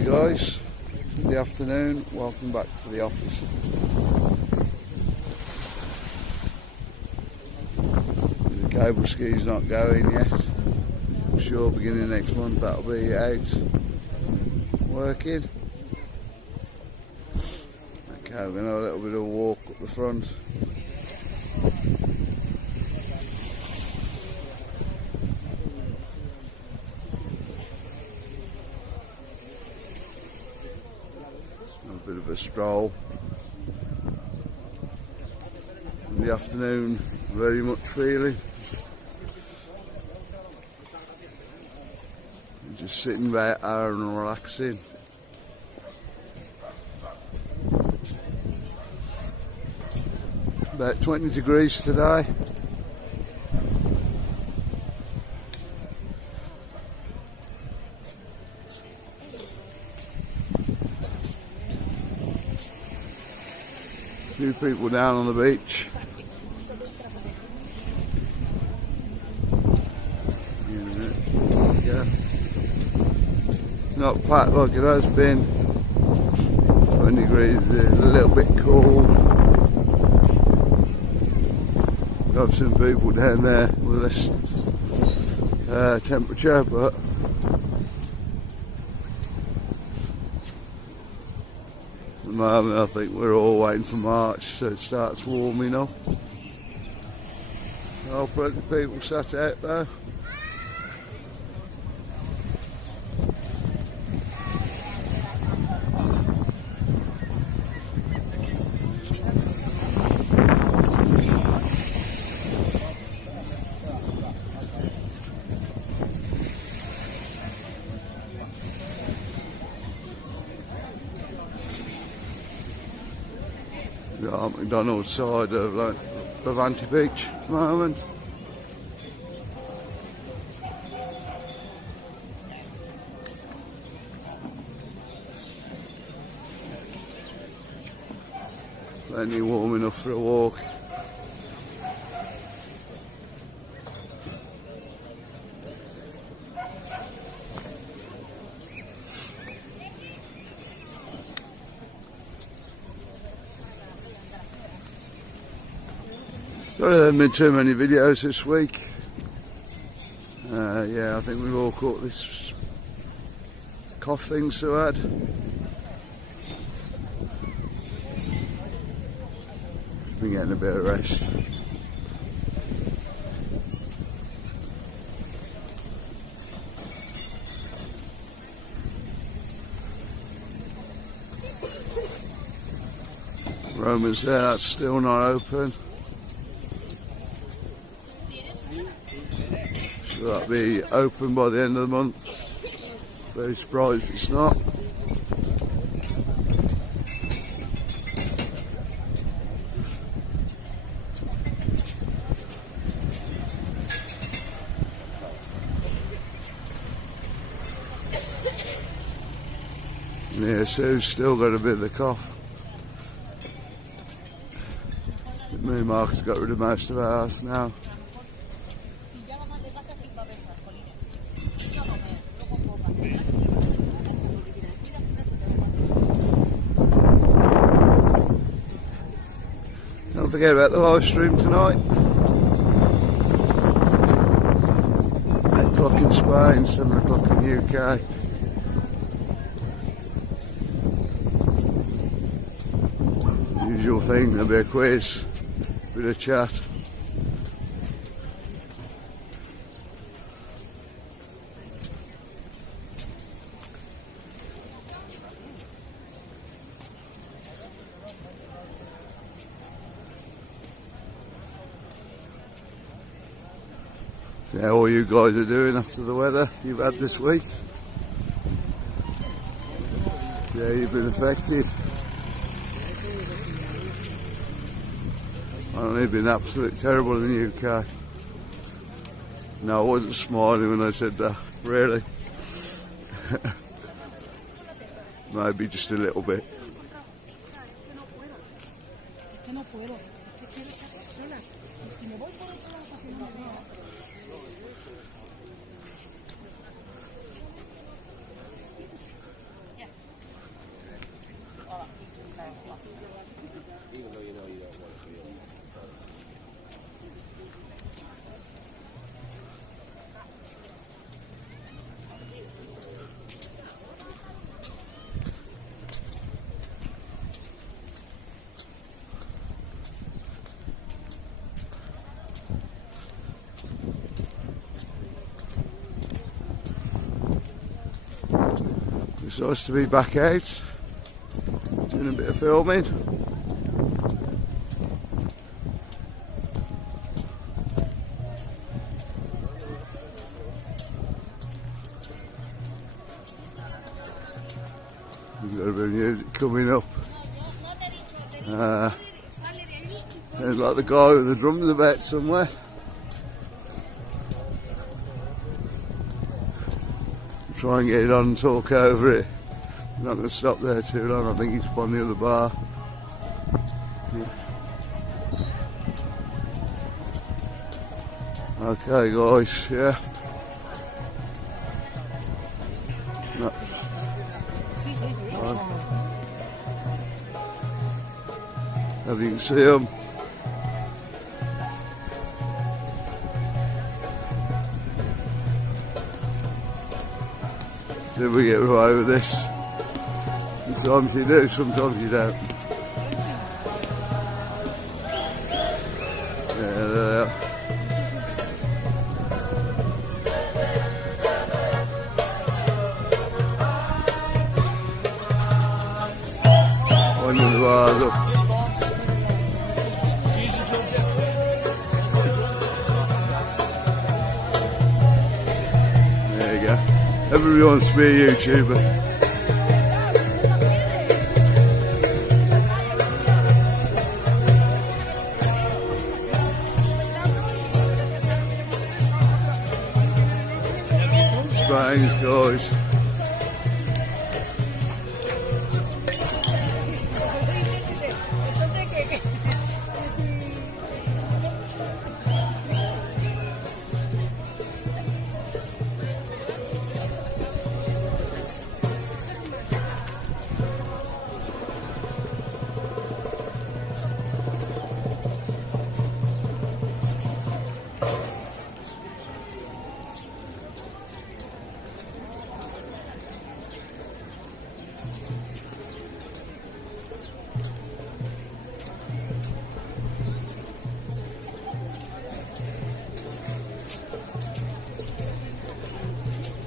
Hi guys, good afternoon, welcome back to the office. The cable ski's not going yet. I'm sure beginning next month that'll be out working. Okay, we're going to have a little bit of a walk up the front. A bit of a stroll. In the afternoon, very much feeling. Just sitting right there and relaxing. About 20 degrees today. A few people down on the beach. Yeah. Not packed like it has been. 20 degrees, a little bit cool. Got some people down there with less temperature, but at the moment I think we're all waiting for March so it starts warming up. Oh, plenty of people sat out there. McDonald's side of Levante Beach at the moment. Plenty warm enough for a walk. There haven't been too many videos this week. Yeah, I think we've all caught this cough thing so bad. Been getting a bit of rest. Roman's there, that's still not open. So that'll be open by the end of the month. Very surprised it's not. Yeah, Sue's still got a bit of the cough. Me and Mark's got rid of most of our house now. Don't forget about the live stream tonight. 8 o'clock in Spain, 7 o'clock in the UK. Usual thing, there'll be a quiz, bit of chat. Yeah, all you guys are doing after the weather you've had this week. Yeah, you've been affected. I've been absolutely terrible in the UK. No, I wasn't smiling when I said that, really. Maybe just a little bit. It's nice to be back out, doing a bit of filming. We've got a bit of music coming up. Sounds like the guy with the drums about somewhere. Try and get it on and talk over it. I'm not going to stop there too long. I think he's on the other bar. Yeah. Okay guys, yeah. No. As you can see them. See if we get away with this. Sometimes you do, sometimes you don't. Yeah, there they are. One of the bars up. Jesus loves it. There you go. Everybody wants to be a YouTuber. Bangs, guys.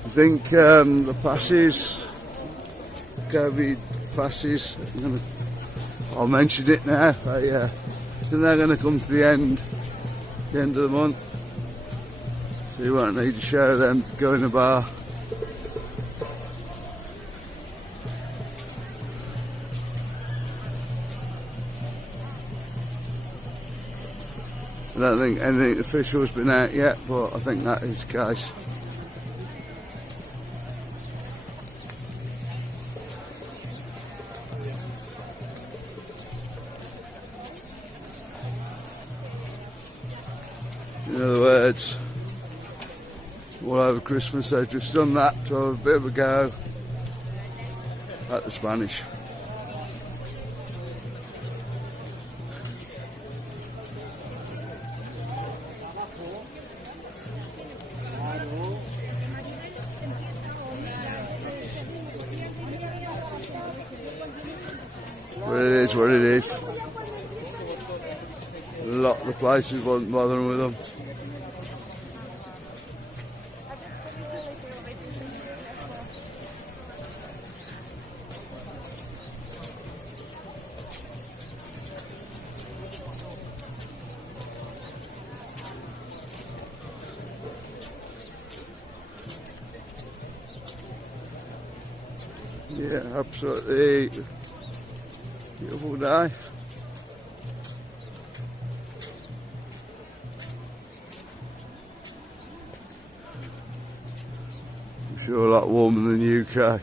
I think the passes, COVID passes, I'll mention it now. I think they're going to come to the end of the month. So you won't need to show them to go in a bar. I don't think anything official has been out yet, but I think that is the case. In other words, all over Christmas they've just done that to have a bit of a go at the Spanish. But it is what it is. A lot of the places wasn't bothering with them. Yeah, absolutely beautiful day. I'm sure a lot warmer than the UK.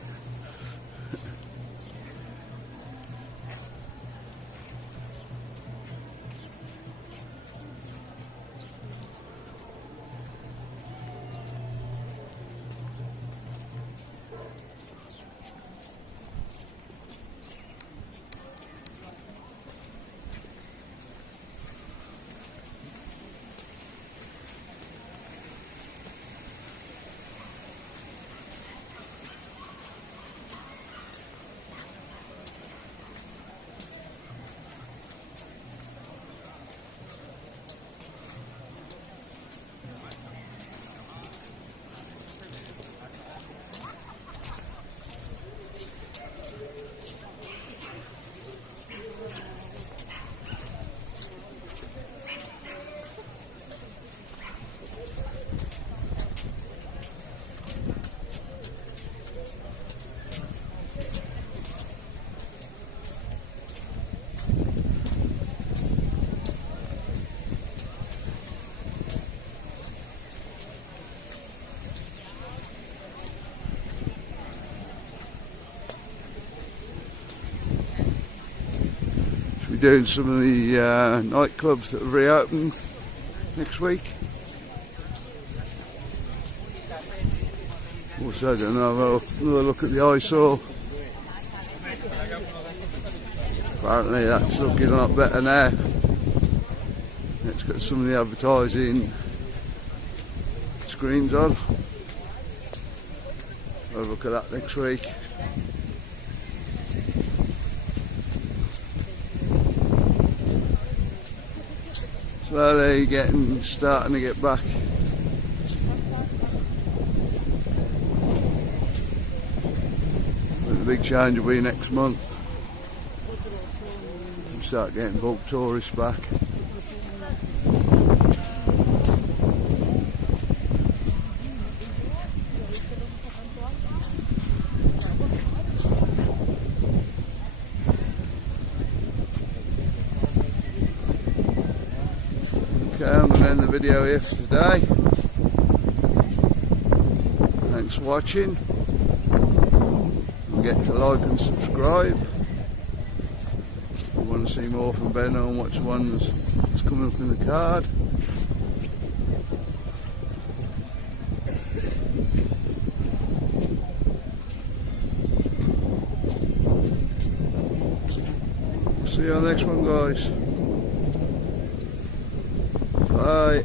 doing some of the nightclubs that have reopened next week. Also going to have another look at the eyesore. Apparently that's looking a lot better now. Let's get some of the advertising screens on. Have a look at that next week. Slowly starting to get back. But the big change will be next month. We'll start getting bulk tourists back. Okay, I'm going to end the video here for today. Thanks for watching. Don't forget to like and subscribe. If you want to see more from Benidorm, watch the ones that's coming up in the card. See you on the next one, guys. Bye.